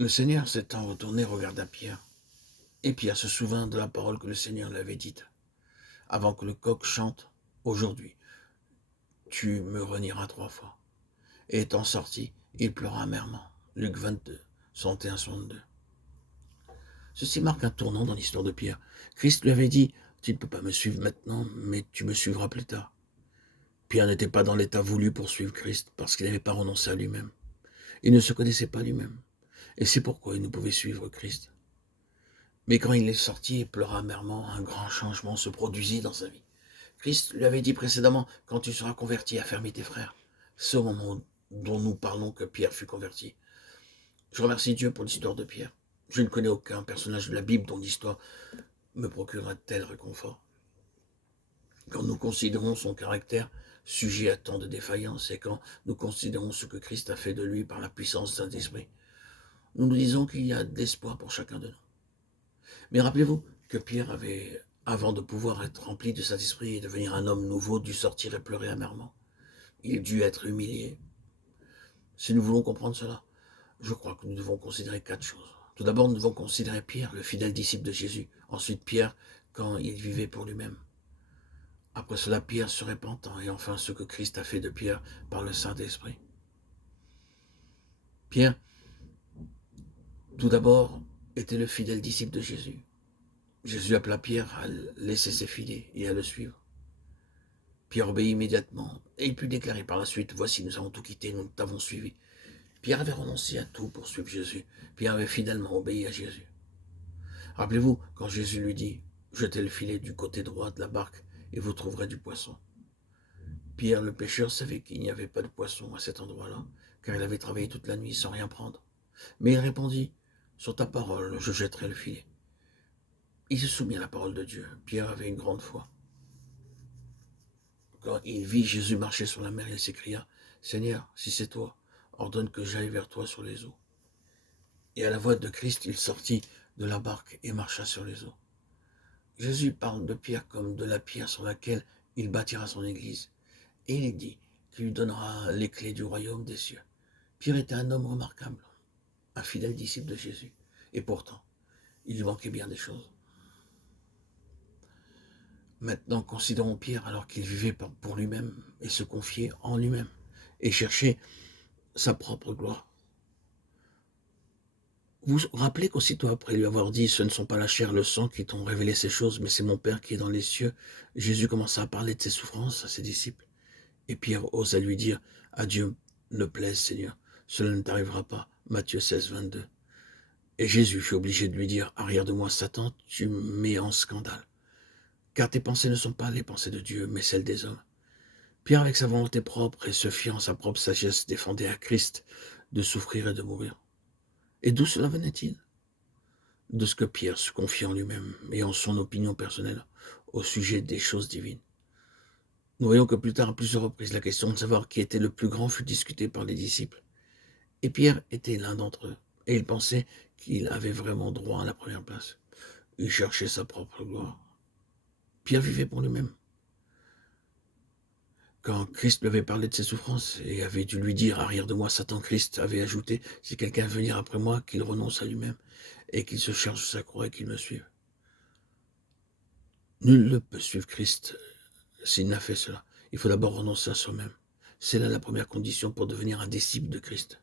Le Seigneur s'étant retourné regarda Pierre, et Pierre se souvint de la parole que le Seigneur lui avait dite. Avant que le coq chante, aujourd'hui, tu me renieras 3 fois. Et étant sorti, il pleura amèrement. Luc 22, 61-62. Ceci marque un tournant dans l'histoire de Pierre. Christ lui avait dit, tu ne peux pas me suivre maintenant, mais tu me suivras plus tard. Pierre n'était pas dans l'état voulu pour suivre Christ, parce qu'il n'avait pas renoncé à lui-même. Il ne se connaissait pas lui-même. Et c'est pourquoi il ne pouvait suivre Christ. Mais quand il est sorti et pleura amèrement, un grand changement se produisit dans sa vie. Christ lui avait dit précédemment, quand tu seras converti, affermis tes frères. C'est au moment dont nous parlons que Pierre fut converti. Je remercie Dieu pour l'histoire de Pierre. Je ne connais aucun personnage de la Bible dont l'histoire me procure un tel réconfort. Quand nous considérons son caractère sujet à tant de défaillances et quand nous considérons ce que Christ a fait de lui par la puissance du Saint-Esprit, nous nous disons qu'il y a de l'espoir pour chacun de nous. Mais rappelez-vous que Pierre avait, avant de pouvoir être rempli de Saint-Esprit et devenir un homme nouveau, dû sortir et pleurer amèrement. Il dut être humilié. Si nous voulons comprendre cela, je crois que nous devons considérer 4 choses. Tout d'abord, nous devons considérer Pierre, le fidèle disciple de Jésus. Ensuite, Pierre, quand il vivait pour lui-même. Après cela, Pierre se repentant. Et enfin, ce que Christ a fait de Pierre par le Saint-Esprit. Pierre, tout d'abord, était le fidèle disciple de Jésus. Jésus appela Pierre à laisser ses filets et à le suivre. Pierre obéit immédiatement, et il put déclarer par la suite, « Voici, nous avons tout quitté, nous t'avons suivi. » Pierre avait renoncé à tout pour suivre Jésus. Pierre avait fidèlement obéi à Jésus. Rappelez-vous, quand Jésus lui dit, « Jetez le filet du côté droit de la barque, et vous trouverez du poisson. » Pierre, le pêcheur, savait qu'il n'y avait pas de poisson à cet endroit-là, car il avait travaillé toute la nuit sans rien prendre. Mais il répondit, « Sur ta parole, je jetterai le filet. » Il se soumit à la parole de Dieu. Pierre avait une grande foi. Quand il vit Jésus marcher sur la mer, il s'écria, « Seigneur, si c'est toi, ordonne que j'aille vers toi sur les eaux. » Et à la voix de Christ, il sortit de la barque et marcha sur les eaux. Jésus parle de Pierre comme de la pierre sur laquelle il bâtira son église. Et il dit qu'il lui donnera les clés du royaume des cieux. Pierre était un homme remarquable, un fidèle disciple de Jésus. Et pourtant, il lui manquait bien des choses. Maintenant, considérons Pierre alors qu'il vivait pour lui-même et se confiait en lui-même et cherchait sa propre gloire. Vous vous rappelez qu'aussitôt après lui avoir dit « Ce ne sont pas la chair et le sang qui t'ont révélé ces choses, mais c'est mon Père qui est dans les cieux », Jésus commença à parler de ses souffrances à ses disciples. Et Pierre osa lui dire « À Dieu ne plaise, Seigneur, cela ne t'arrivera pas. » Matthieu 16, 22. Et Jésus fut obligé de lui dire « Arrière de moi, Satan, tu me mets en scandale. Car tes pensées ne sont pas les pensées de Dieu, mais celles des hommes. » Pierre, avec sa volonté propre et se fiant à sa propre sagesse, défendait à Christ de souffrir et de mourir. Et d'où cela venait-il? De ce que Pierre se confiait en lui-même et en son opinion personnelle au sujet des choses divines. Nous voyons que plus tard, à plusieurs reprises, la question de savoir qui était le plus grand fut discutée par les disciples. Et Pierre était l'un d'entre eux, et il pensait qu'il avait vraiment droit à la première place. Il cherchait sa propre gloire. Pierre vivait pour lui-même. Quand Christ lui avait parlé de ses souffrances et avait dû lui dire « Arrière de moi, Satan », Christ avait ajouté « Si quelqu'un veut venir après moi, qu'il renonce à lui-même et qu'il se charge de sa croix et qu'il me suive. » Nul ne peut suivre Christ s'il n'a fait cela. Il faut d'abord renoncer à soi-même. C'est là la première condition pour devenir un disciple de Christ.